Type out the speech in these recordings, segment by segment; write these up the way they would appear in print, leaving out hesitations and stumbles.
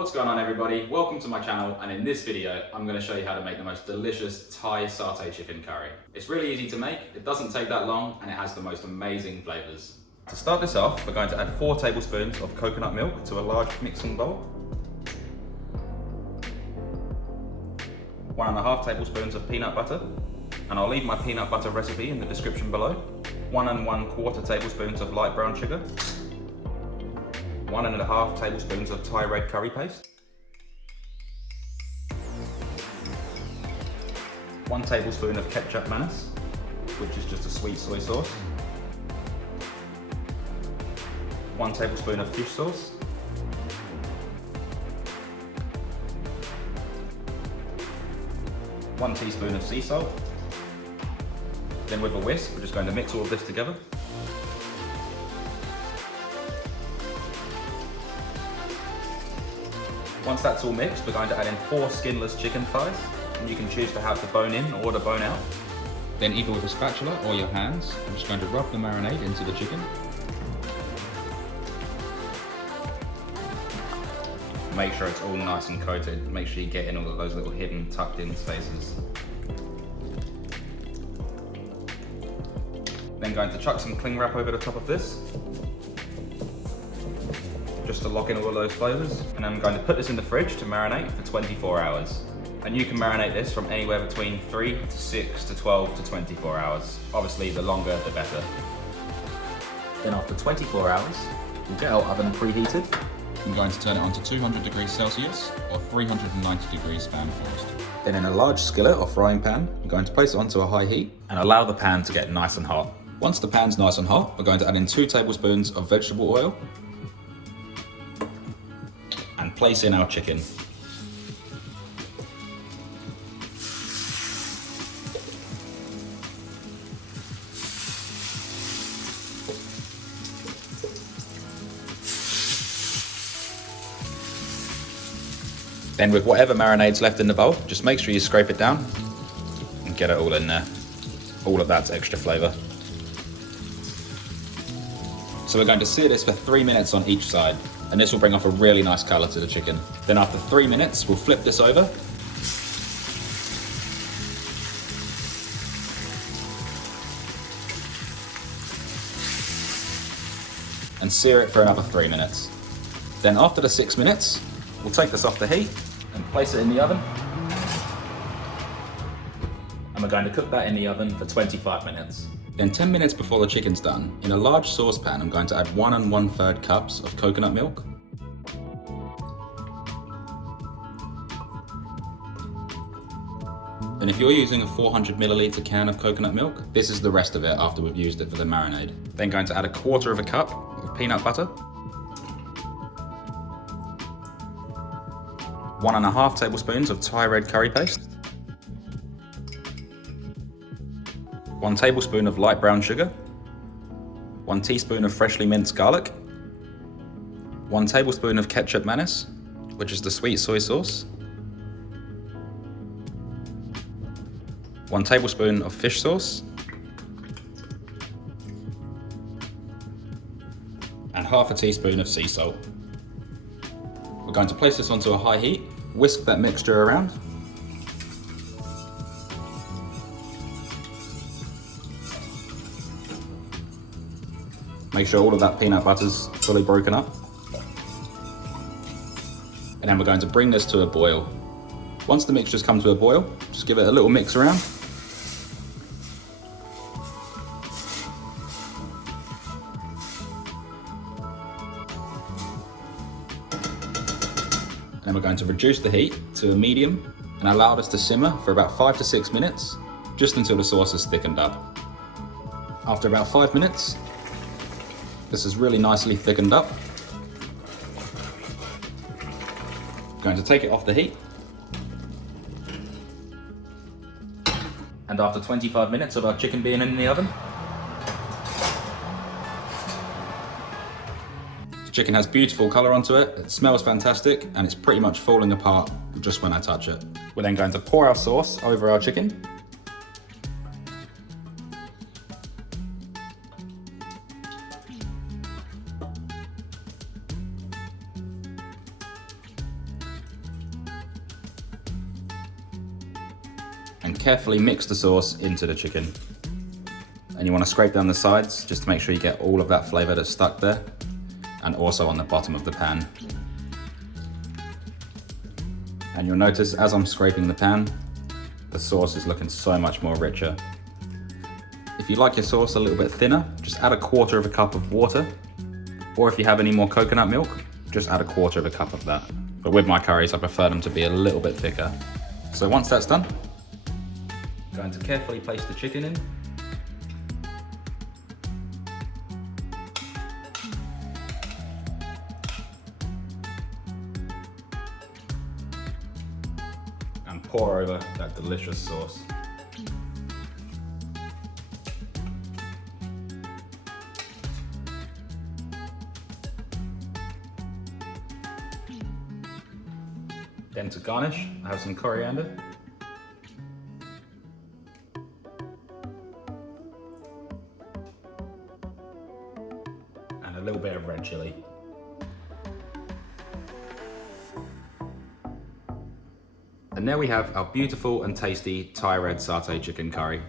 What's going on everybody? Welcome to my channel, and in this video I'm going to show you how to make the most delicious Thai Satay Chicken Curry. It's really easy to make, it doesn't take that long, and it has the most amazing flavours. To start this off, we're going to add 4 tablespoons of coconut milk to a large mixing bowl. 1.5 tablespoons of peanut butter, and I'll leave my peanut butter recipe in the description below. 1 1/4 tablespoons of light brown sugar. 1.5 tablespoons of Thai red curry paste. 1 tablespoon of Kecap mayonnaise, which is just a sweet soy sauce. 1 tablespoon of fish sauce. 1 teaspoon of sea salt. Then with a whisk, we're just going to mix all of this together. Once that's all mixed, we're going to add in 4 skinless chicken thighs, and you can choose to have the bone in or the bone out. Then either with a spatula or your hands, I'm just going to rub the marinade into the chicken. Make sure it's all nice and coated. Make sure you get in all of those little hidden, tucked in spaces. Then going to chuck some cling wrap over the top of this, just to lock in all of those flavours. And I'm going to put this in the fridge to marinate for 24 hours. And you can marinate this from anywhere between 3 to 6 to 12 to 24 hours. Obviously, the longer, the better. Then after 24 hours, we'll get our oven preheated. I'm going to turn it on to 200 degrees Celsius or 390 degrees fan forced. Then in a large skillet or frying pan, I'm going to place it onto a high heat and allow the pan to get nice and hot. Once the pan's nice and hot, we're going to add in 2 tablespoons of vegetable oil and place in our chicken. Then with whatever marinade's left in the bowl, just make sure you scrape it down and get it all in there. All of that's extra flavour. So we're going to sear this for 3 minutes on each side, and this will bring off a really nice colour to the chicken. Then after 3 minutes, we'll flip this over. And sear it for another 3 minutes. Then after the 6 minutes, we'll take this off the heat and place it in the oven. And we're going to cook that in the oven for 25 minutes. Then 10 minutes before the chicken's done, in a large saucepan, I'm going to add 1 1/3 cups of coconut milk. And if you're using a 400 milliliter can of coconut milk, this is the rest of it after we've used it for the marinade. Then going to add 1/4 cup of peanut butter. 1.5 tablespoons of Thai red curry paste. 1 tablespoon of light brown sugar. 1 teaspoon of freshly minced garlic. 1 tablespoon of Kecap mayonnaise, which is the sweet soy sauce. 1 tablespoon of fish sauce. And 1/2 teaspoon of sea salt. We're going to place this onto a high heat, whisk that mixture around. Make sure all of that peanut butter's fully broken up. And then we're going to bring this to a boil. Once the mixture's come to a boil, just give it a little mix around. Then we're going to reduce the heat to a medium and allow this to simmer for about 5 to 6 minutes, just until the sauce is thickened up. After about 5 minutes, this is really nicely thickened up. Going to take it off the heat. And after 25 minutes of our chicken being in the oven, the chicken has beautiful colour onto it, it smells fantastic, and it's pretty much falling apart just when I touch it. We're then going to pour our sauce over our chicken. and carefully mix the sauce into the chicken. And you want to scrape down the sides just to make sure you get all of that flavour that's stuck there, and also on the bottom of the pan. And you'll notice as I'm scraping the pan, the sauce is looking so much more richer. If you like your sauce a little bit thinner, just add 1/4 cup of water. Or if you have any more coconut milk, just add 1/4 cup of that. But with my curries, I prefer them to be a little bit thicker. So once that's done, I'm going to carefully place the chicken in. And pour over that delicious sauce. Then to garnish, I have some coriander. And a little bit of red chilli. And there we have our beautiful and tasty Thai red satay chicken curry.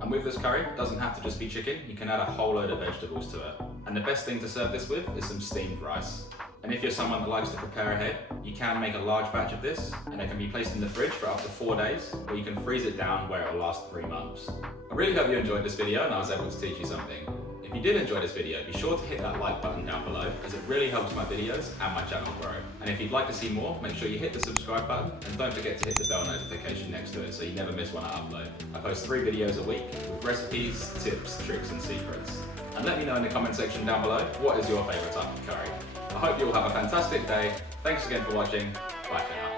And with this curry, it doesn't have to just be chicken, you can add a whole load of vegetables to it. And the best thing to serve this with is some steamed rice. And if you're someone that likes to prepare ahead, you can make a large batch of this, and it can be placed in the fridge for up to 4 days, or you can freeze it down where it will last 3 months. I really hope you enjoyed this video and I was able to teach you something. If you did enjoy this video, be sure to hit that like button down below, as it really helps my videos and my channel grow. And if you'd like to see more, make sure you hit the subscribe button, and don't forget to hit the bell notification next to it so you never miss when I upload. I post 3 videos a week with recipes, tips, tricks and secrets. And let me know in the comment section down below, what is your favourite type of curry? I hope you all have a fantastic day. Thanks again for watching. Bye for now.